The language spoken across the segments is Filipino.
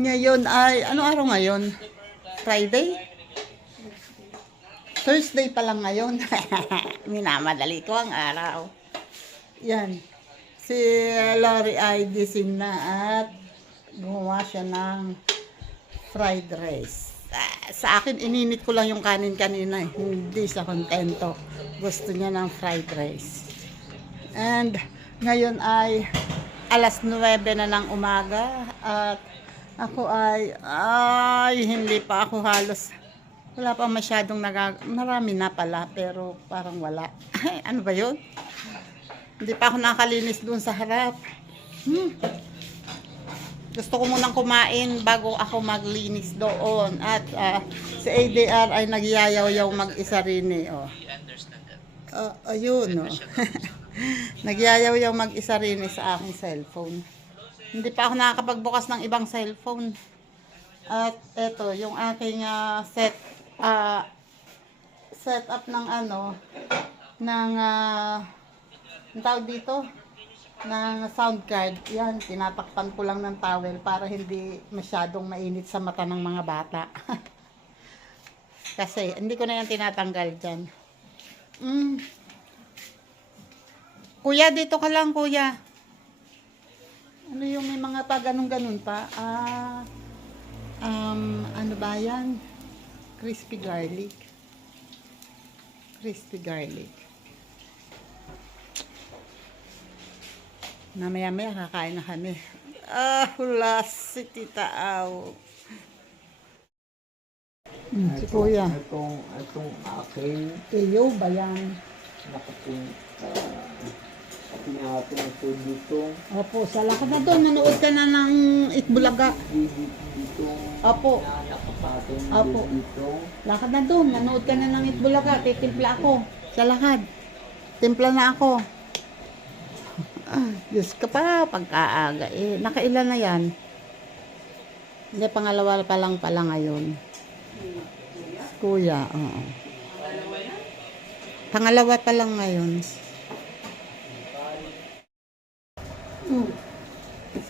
Ngayon ay, ano araw ngayon? Friday? Thursday pa lang ngayon. Minamadali ko ang araw. Yan. Si Lori ay gising na at gumawa siya ng fried rice. Sa akin, ininit ko lang yung kanin kanina. Hindi siya kontento. Gusto niya ng fried rice. And ngayon ay alas 9 na ng umaga at ako ay hindi pa ako halos, wala pa masyadong marami na pala pero parang wala. Ay, ano ba yun? Hindi pa ako nakalinis dun sa harap. Gusto ko munang kumain bago ako maglinis doon. At si ADR ay nagyayaw-yaw mag-isa rin eh. Oh. Ayun oh. Nagyayaw-yaw mag-isa rin eh sa aking cellphone. Hindi pa ako nakakapagbukas ng ibang cellphone. At eto, yung aking setup ng ng ang tawag dito, ng sound card. Yan, tinatakpan ko lang ng towel para hindi masyadong mainit sa mata ng mga bata. Kasi hindi ko na yan tinatanggal dyan. Kuya, dito ka lang, kuya. Ano yung may mga pa ganun-ganun pa? Ano ba yan? Crispy garlic. Crispy garlic. Mamaya-maya kakain na kami. Hula si Tita Aw. Si Kuya. Itong aking Iyo ba yan? nakapunta. Natin ito dito. Opo, sala ka na doon. Nanood ka na ng Itbulaga. Dito. Opo. Nakapatong Opo. dito. Lakad na doon. Nanood ka na ng Itbulaga. Titimpla ako. Sa lakad. Timpla na ako. Diyos ka pa. Pagkaaga. Nakailan na yan? Hindi, pangalawa pa lang pala ngayon. Kuya, oo. Pangalawa pa lang ngayon.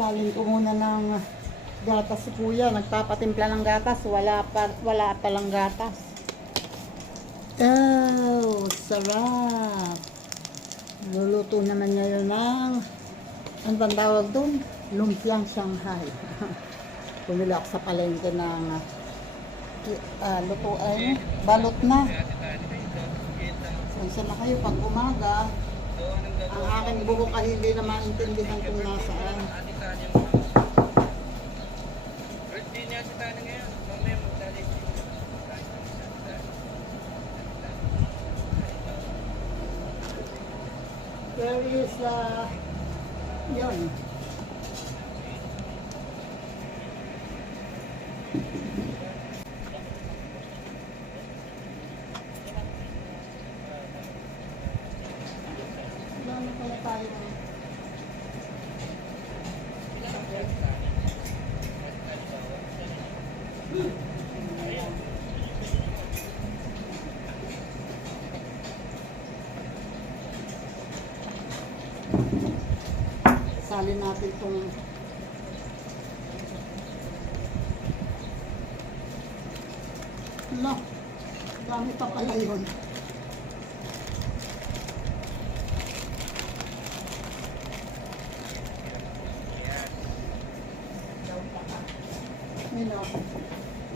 Salin ko muna ng gatas si Kuya. Nagpapatimpla ng gatas. Wala pa lang gatas. Oh, sarap. Luluto naman ngayon ng, ano bang tawag doon? Lumpiang Shanghai. Pumili ako sa palengke ng lutuan. Balot na. Sensya na kayo pag umaga. Ang aking buhok ay hindi na maintindihan kung nasaan. Birthday niya si Tana ngayon. Mamaya magdali. There is, yun. Ano kaya tayo? Salin natin itong no, dami pa pala yun. Mino.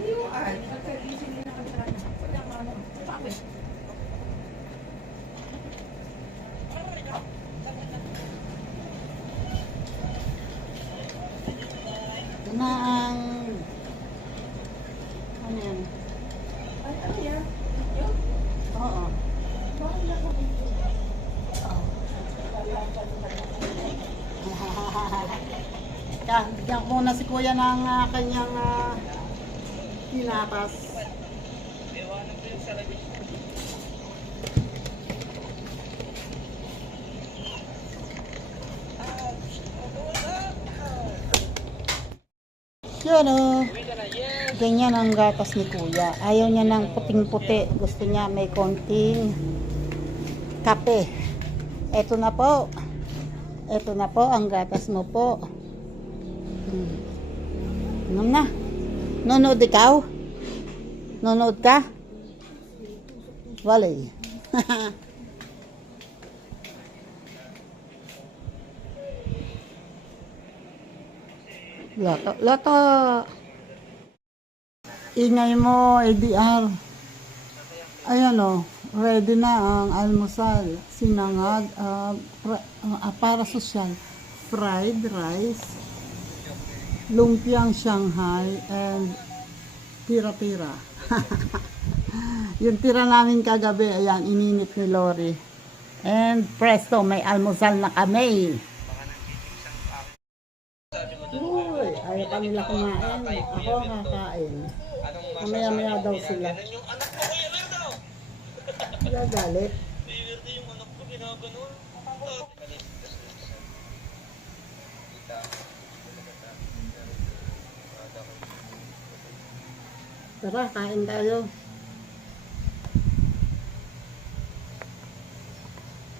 Iuan, pagkagising nila ka sa wala ka ano, bakit? Ito na ang ano yan? Ay, ano yan? Yun? Oo. Bakit nakabito? Bigyan ko muna si Kuya ng kanyang pinatas. Iwanan ko yung salamin. Yun o. Uwi ka na, yes! Ganyan ang gatas ni Kuya. Ayaw niya ng puting-puti. Gusto niya may konting kape. Eto na po. Eto na po ang gatas mo po. Inom na. Nunod ikaw? Nunod ka? Wali. Loto. Loto. Ingay mo, ADR. Ayan o. Ready na ang almusal. Sinangag. Para sosyal. Fried rice. Lumpiang Shanghai. And tira-tira. Yung tira namin kagabi, ayan, ininit ni Lori. And presto, may almusal na kami. Uy, ayaw pa nila kumain. Ako kakain. Mamaya-maya daw sila. Gagalit. Tara, kain tayo.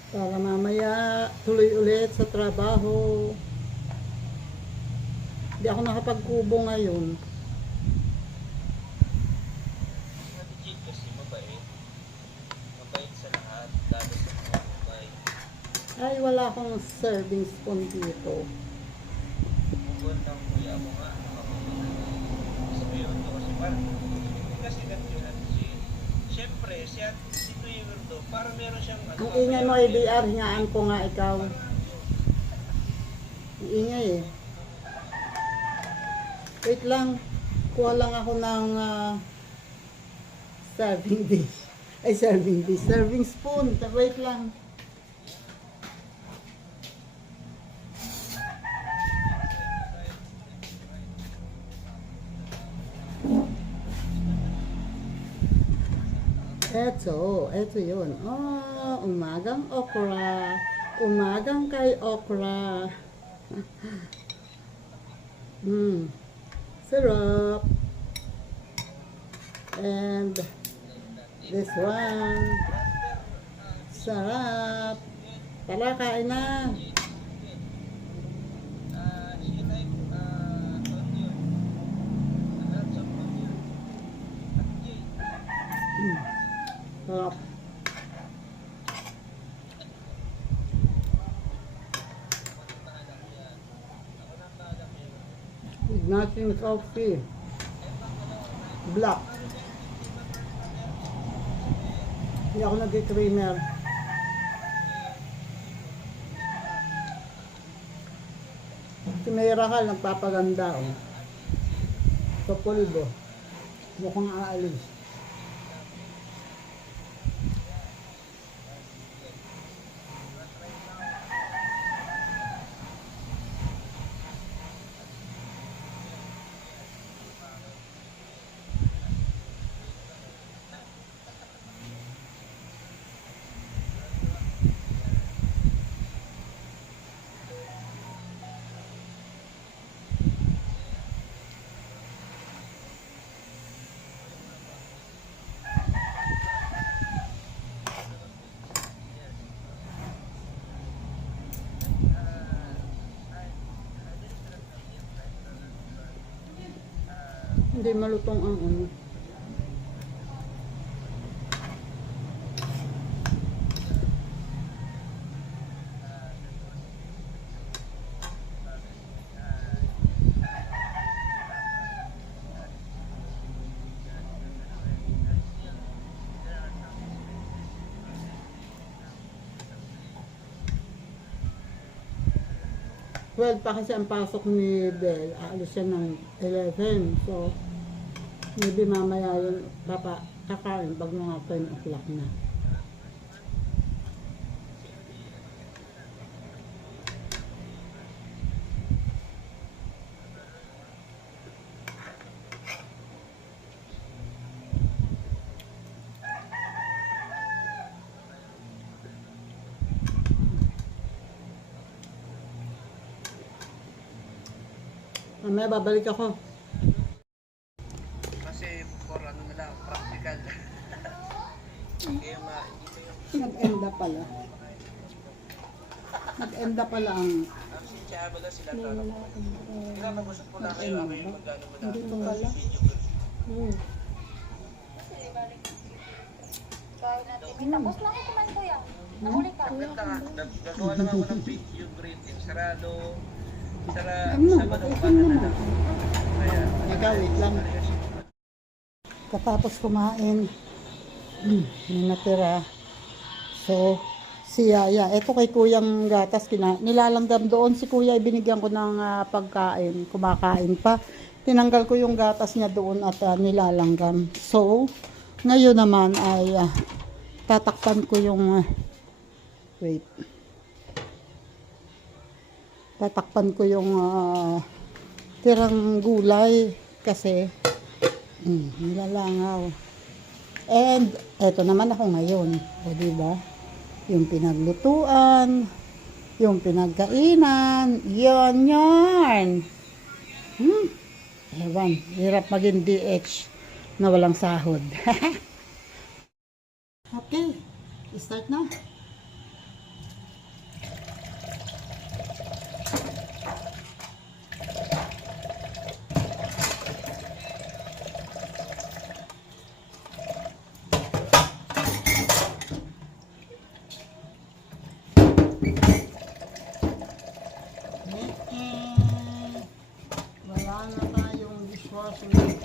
Para mamaya tuloy ulit sa trabaho. Hindi ako nakapagkubo ngayon. Kasi mabait. Mabait sa lahat. Lalo sa mga mabait. Ay, wala akong serving spoon dito. Bukod ng kuya mo nga. Sabi yun to kasi parang kasi natural si siyempre si Tuyo Wirdo para meron siyang Ang ingay mo, ADR, hingaan ko nga ikaw. Ang ingay eh. Wait lang. Kuha lang ako ng serving dish. Ay, serving dish. Serving spoon. Wait lang. Eto yun. Oh, umagang okra. Umagang kay okra. Sarap. And this one. Sarap. Tara, kain na. Sarap. Nothing coffee. Black. Hindi ako nag-creamer. Si Mayrakal nagpapaganda. Oh. Sa pulbo. Mukhang aalis. Hindi malutong ang ano. Well, pa kasi ang pasok ni Bel, aalis siya ng 11. So, maybe mamaya yun, kakain pag mga 10 o'clock na. Mamaya babalik ako. Kasi for ano na lang, practical. Kaya hindi ko yung Nag-enda pala. Nag-enda pala ang Tiago lang sila tanong ko. Kailan mag-usap ko na kayo, ako yung magano mo na. Hindi pa pala. Tapos lang ako kumain, kuya. Nahuli ka. Kapit ka nga, gagawa lang ako ng video greeting. Sarado, Ano? Sabado pa na lang. Kaya, Nagawit lang. Katapos kumain, may natira. So, si Yaya, eto kay Kuyang gatas, nilalanggam doon. Si Kuya, binigyan ko ng pagkain, kumakain pa. Tinanggal ko yung gatas niya doon at nilalanggam. So, ngayon naman ay tatakpan ko yung, wait. Tatakpan ko yung tirang gulay kasi nilalangaw. And eto naman ako ngayon, o diba? Yung pinaglutuan, yung pinagkainan, yan. Ewan, hirap maging DH na walang sahod. Okay, start na. Wala na tayong dishwasher dito.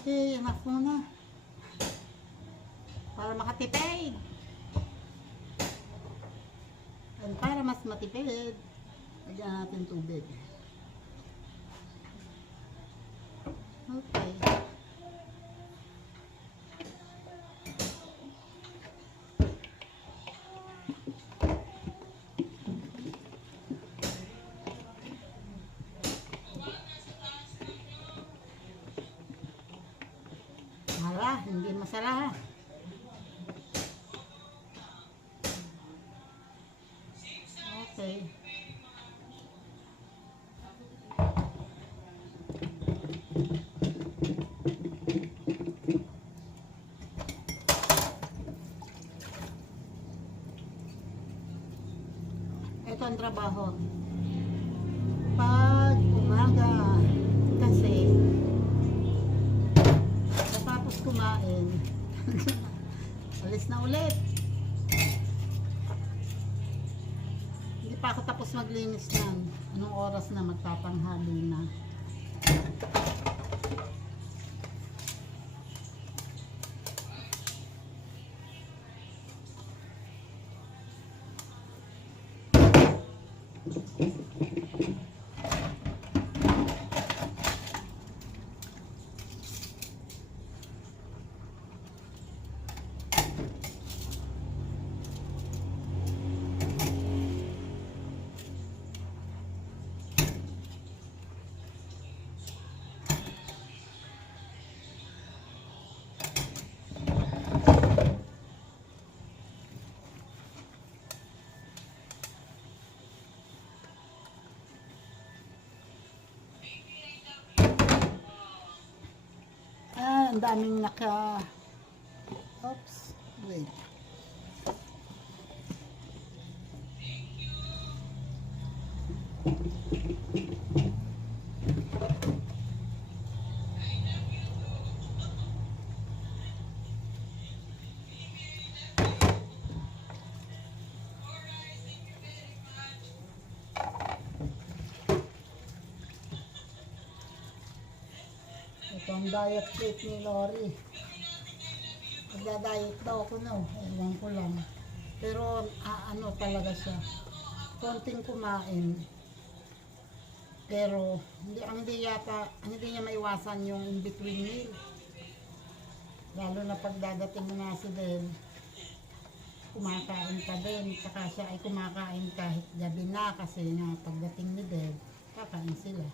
Okay, enough muna. Para makatipid. And para mas matipid, lagyan natin tubig. Okay. Hala, hindi masala. Okay. Ito ang trabaho. Pag umaga, kasi tapos kumain, alis na ulit. Hindi pa ako tapos maglinis yan. Anong oras na, magtatanghali na. Ang daming oops, wait. Ito ang diet plate ni Lori. Magda-diet daw ako no. Ewan ko lang. Pero ano talaga siya. Konting kumain. Pero hindi niya maiwasan yung in-between meal. Lalo na pag dadating na si Del, kumakain ka din. Saka siya ay kumakain kahit gabi na kasi nga pagdating ni Del, kakain sila.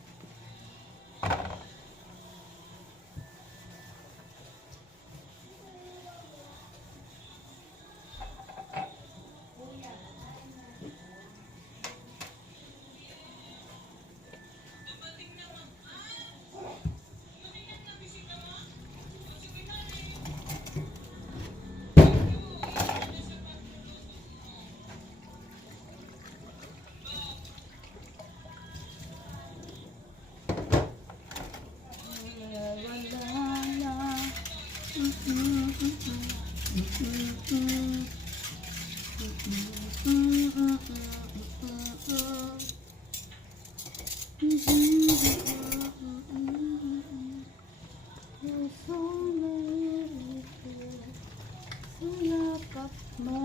Yakap mo.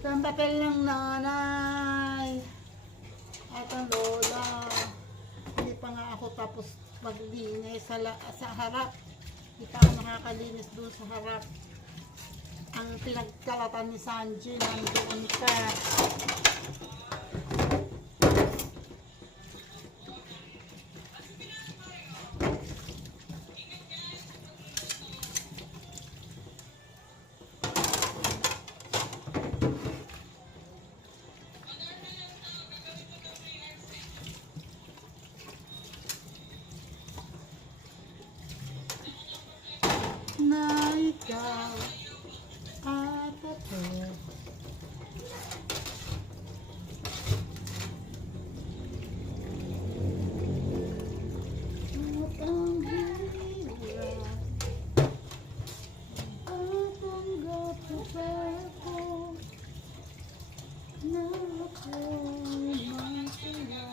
Sa papel ng nanay at ang lola. Hindi pa nga ako tapos maglinis sa harap. Hindi pa ako nakakalinis doon sa harap. Ang pinagkalatan ni Sanji nandoon pa. Na ikaw at ako at ang hirap at ang gato na ako'y masaya.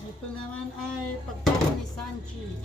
Ito naman ay pagkain ni Sanji.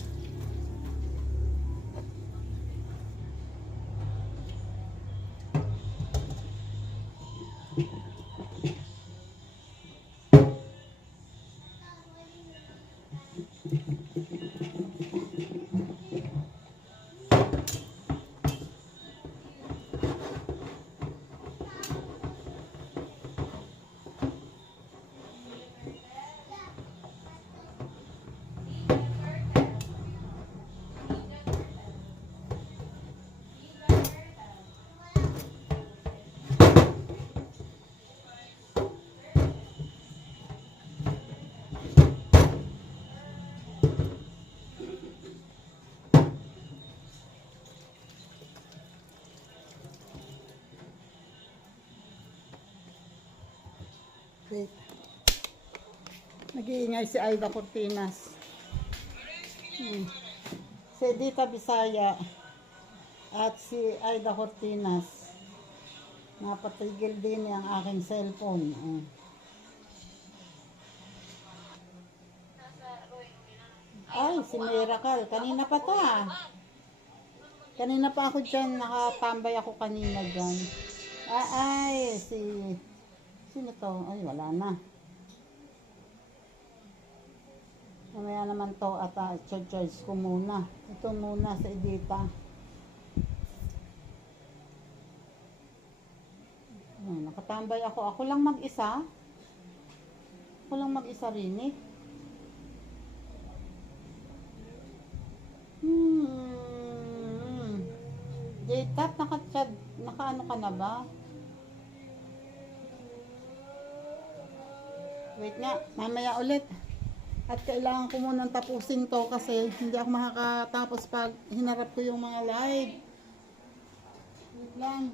Okay. Nag-iingay si Aida Cortinas. Si Edita Bisaya at si Aida Cortinas. Napatigil din ang aking cellphone. Ay, si Miracle. Kanina pa to ah. Kanina pa ako dyan. Nakatambay ako kanina dyan. Ay, sino to? Ay, wala na. Mamaya naman to at i-charge ko muna. Ito muna sa Edita. Nakatambay ako. Ako lang mag-isa. Ako lang mag-isa rin eh. J-Tap, naka-ano ka na ba? Wait nga, mamaya ulit. At kailangan ko munang tapusin to kasi hindi ako makakatapos pag hinarap ko yung mga live. Wait lang.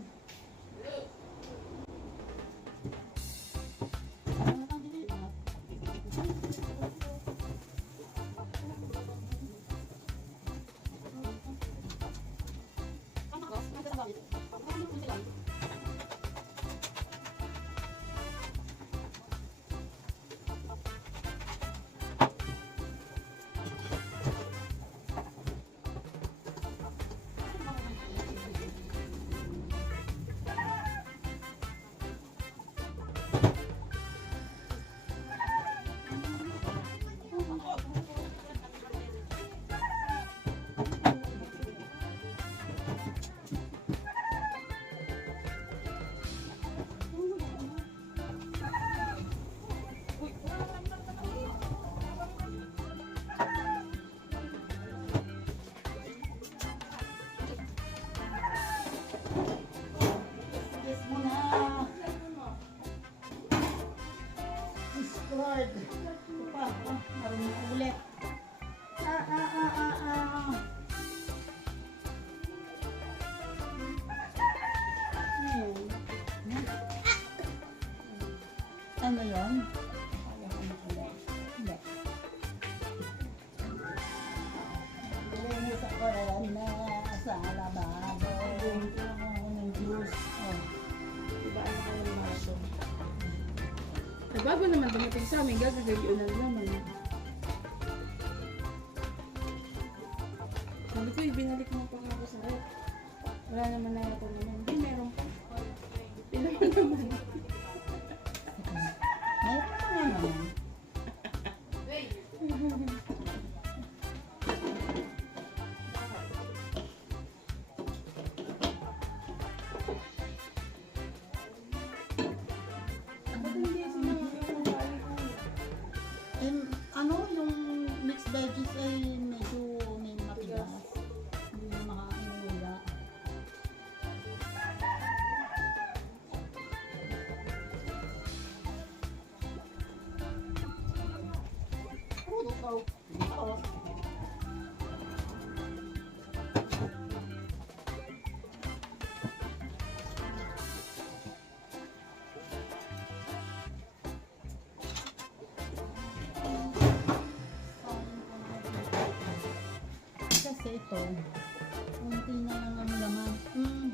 Yes muna. Lord. Ito pa. Marunong na ulit. Ano yun? Hindi. Linis ako na sa lababo. Ito ako ng juice. Oh. Diba ano ka ng maso? Bago naman dumating sa amin, gagagayon na naman. Sabi ko, ibinalik mo pa ako sa rep. Wala naman na ito naman. Hindi, meron pa. Pilaman naman. Meron pa nga naman. Ba't hindi sinabi yung bali ko? Ano, yung mixed veggies ay medyo may matigas. Hindi na makakanuya. Kasi ito, unti na lang ang laman. Yan,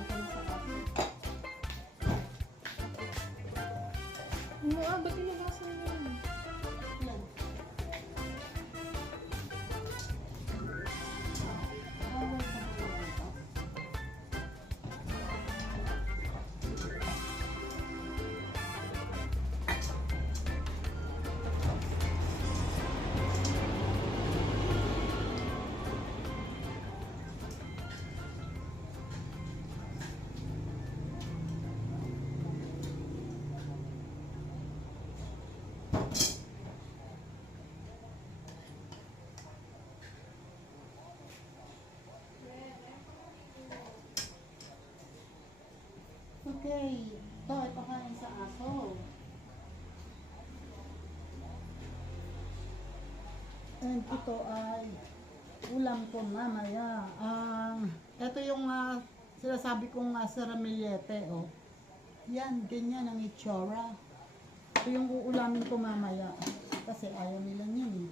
ito na sa kaso. Ano ba't tinagasan mo yun? Yan. Bawal sa mga ito. Okay, ito ipakain sa aso. And ito ay ulam ko mamaya. Ito yung sinasabi kong saramillete, oh. Yan, ganyan ang itsura. Ito yung uulamin ko mamaya. Kasi ayaw nila yun, eh.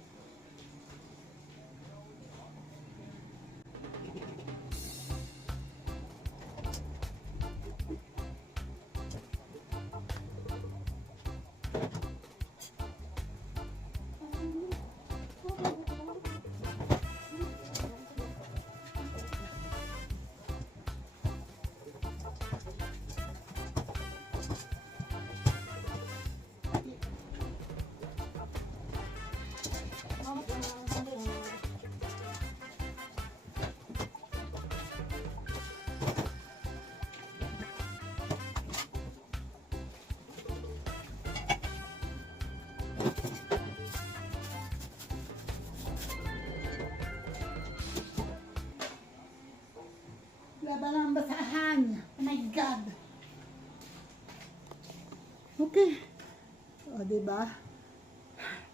Laban ang basahan. Oh my God. Okay. O, diba?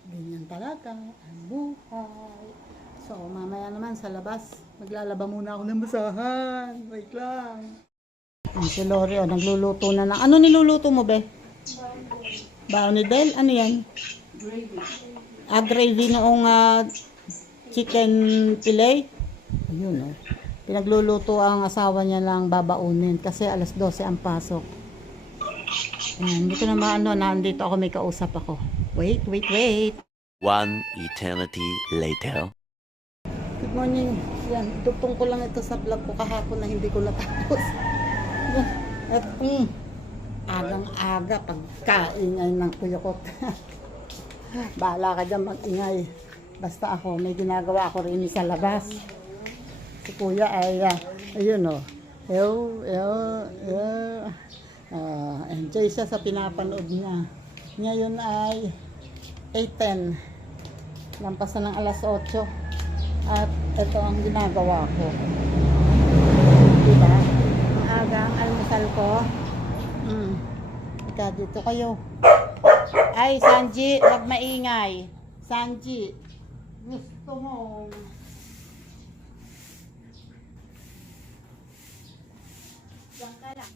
Ganyan talaga ang buhay. So, mamaya naman sa labas, maglalaba muna ako ng basahan. Wait lang. Ang si Lori, nagluluto na ng... Ano niluluto mo, be? Brownie Del? Ano yan? Gravy noong chicken fillet. Ayun, Pinagluluto ang asawa niya lang babaunin kasi alas 12 ang pasok. Ayan, hindi ko na maano, nandito ako, may kausap ako. Wait. One eternity later. Good morning. Yan, dugtong ko lang ito sa vlog ko kahapon na hindi ko natapos. At agang-aga pagkaingay ng kuyukot. Bahala ka dyan mag-ingay. Basta ako, may ginagawa ako rin sa labas. Si kuya ay, ayun enjoy siya sa pinapanood niya. Ngayon ay 8:10. Lampasan ng alas 8. At ito ang ginagawa ko. Diba? Ang aga ang almusal ko. Ika dito kayo. Ay, Sanji, wag maingay. Sanji, gusto mo. Diyan ka lang.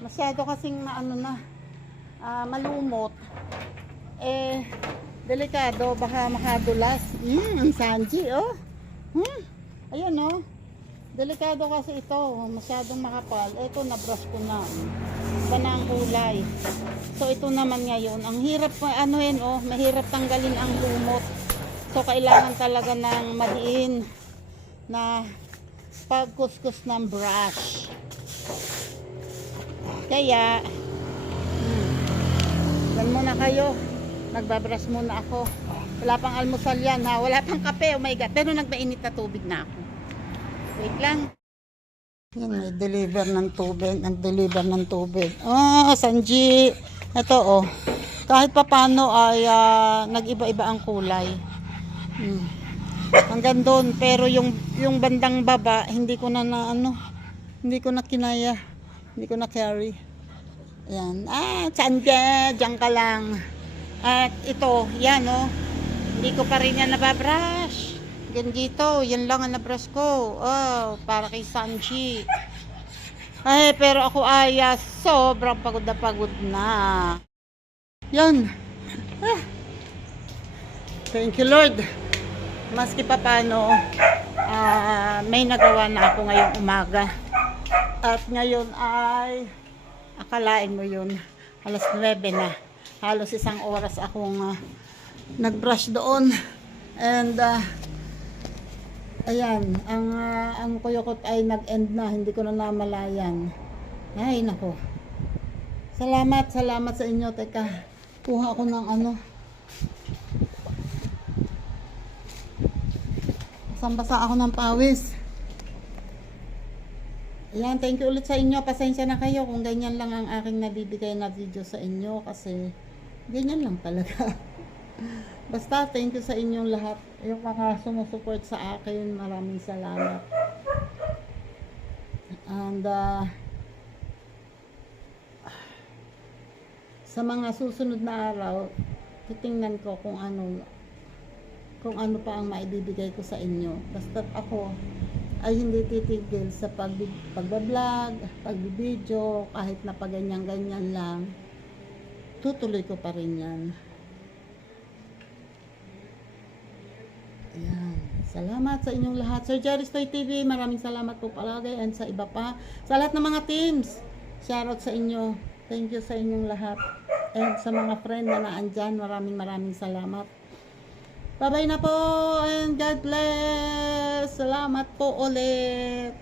Masyado kasing malumot. Delikado, baka makadulas. Ang Sanji, Ayan, Delikado kasi ito, masyadong makapal. Ito, nabrush ko na. Iba na ang kulay. So, ito naman ngayon. Ang hirap, mahirap tanggalin ang lumot. So, kailangan talaga ng madiin na pagkuskus ng brush. Kaya, dan muna kayo. Nagbabrush muna ako. Wala pang almusal yan, ha? Wala pang kape, oh my God. Pero nagmainit na tubig na ako. Wait lang. Yan, may deliver ng tubig. Nag-deliver ng tubig. Sanji. Ito, kahit papano ay nag-iba-iba ang kulay. Hanggang doon. Pero yung bandang baba, hindi ko na hindi ko na kinaya. Hindi ko na carry. Ayan. Sanji, diyan ka lang. At ito, yan, hindi ko pa rin yan nababrush. Ganito, yan lang ang nabrush ko. Para kay Sanji. Ay, pero ako ay sobrang pagod na. Yan. Thank you, Lord. Maski pa paano, may nagawa na ako ngayong umaga. At ngayon ay, akalain mo yun, alas 9 na. Halos isang oras akong nagbrush doon. And, ayan, ang kuyukot ay nag-end na. Hindi ko na namalayan. Ay, nako. Salamat sa inyo. Teka, kuha ako ng Basang-basa ako ng pawis. Ayan, thank you ulit sa inyo. Pasensya na kayo kung ganyan lang ang aking nabibigay na video sa inyo kasi ganyan lang talaga. Basta, thank you sa inyong lahat. Yung mga sumusuport sa akin, maraming salamat. And, sa mga susunod na araw, titingnan ko kung ano pa ang maibibigay ko sa inyo. Basta ako ay hindi titigil sa pagbablog, pagbibideo, kahit na paganyan-ganyan lang. Tutuloy ko pa rin yan. Ayan. Salamat sa inyong lahat. Sir Jerry Stoy TV, maraming salamat po palagi. And sa iba pa, sa lahat ng mga teams, Shoutout sa inyo. Thank you sa inyong lahat. And sa mga friend na naandyan, maraming salamat. Bye-bye na po and God bless. Salamat po ulit.